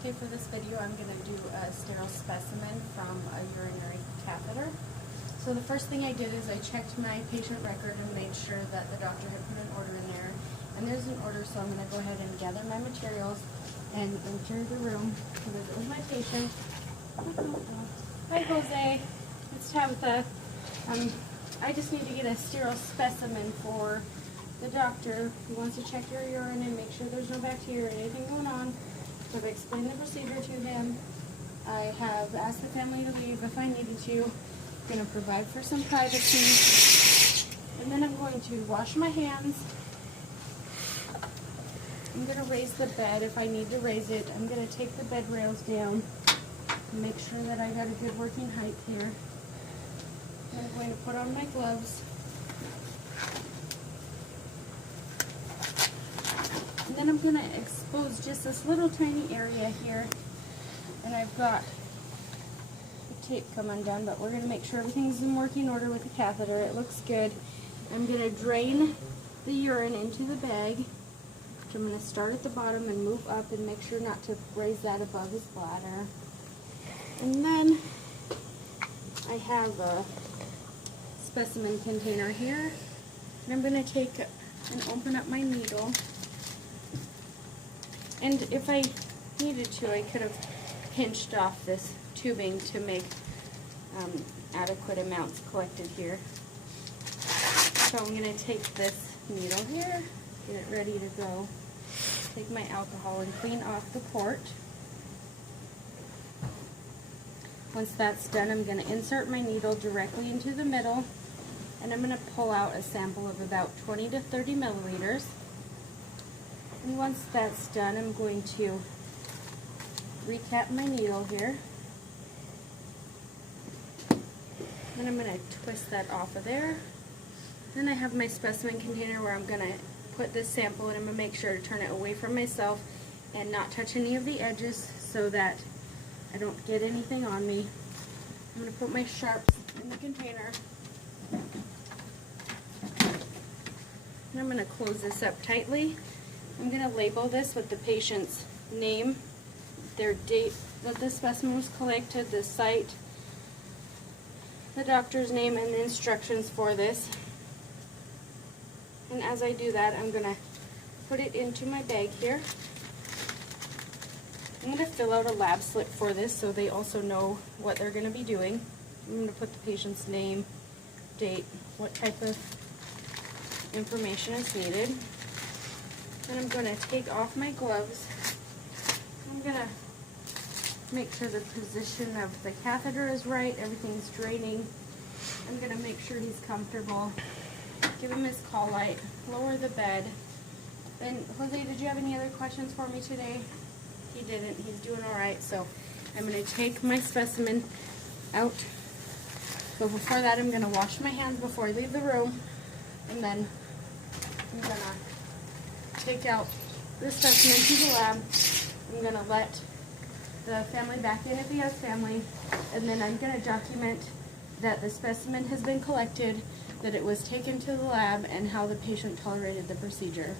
Okay, for this video I'm going to do a sterile specimen from a urinary catheter. So the first thing I did is I checked my patient record and made sure that the doctor had put an order in there. And there's an order, so I'm going to go ahead and gather my materials and enter the room to visit with my patient. Hi Jose, it's Tabitha. I just need to get a sterile specimen for the doctor. He wants to check your urine and make sure there's no bacteria or anything going on. So I've explained the procedure to him. I have asked the family to leave if I needed to. I'm going to provide for some privacy. And then I'm going to wash my hands. I'm going to raise the bed if I need to raise it. I'm going to take the bed rails down and make sure that I got a good working height here. I'm going to put on my gloves. And then I'm going to expose just this little tiny area here. And I've got the tape come undone, but we're going to make sure everything's in working order with the catheter. It looks good. I'm going to drain the urine into the bag. Which I'm going to start at the bottom and move up and make sure not to raise that above his bladder. And then I have a specimen container here. And I'm going to take and open up my needle. And if I needed to, I could have pinched off this tubing to make adequate amounts collected here. So I'm going to take this needle here, get it ready to go. Take my alcohol and clean off the port. Once that's done, I'm going to insert my needle directly into the middle, and I'm going to pull out a sample of about 20 to 30 milliliters. And once that's done, I'm going to recap my needle here. Then I'm going to twist that off of there. Then I have my specimen container where I'm going to put this sample, and I'm going to make sure to turn it away from myself and not touch any of the edges so that I don't get anything on me. I'm going to put my sharps in the container. And I'm going to close this up tightly. I'm going to label this with the patient's name, their date that the specimen was collected, the site, the doctor's name, and the instructions for this. And as I do that, I'm going to put it into my bag here. I'm going to fill out a lab slip for this so they also know what they're going to be doing. I'm going to put the patient's name, date, what type of information is needed. Then I'm going to take off my gloves. I'm going to make sure the position of the catheter is right, everything's draining. I'm going to make sure he's comfortable. Give him his call light, lower the bed. And Jose, did you have any other questions for me today? He didn't. He's doing all right. So I'm going to take my specimen out. So before that, I'm going to wash my hands before I leave the room. And then I'm going to take out this specimen to the lab. I'm going to let the family back in if he has family. And then I'm going to document that the specimen has been collected, that it was taken to the lab, and how the patient tolerated the procedure.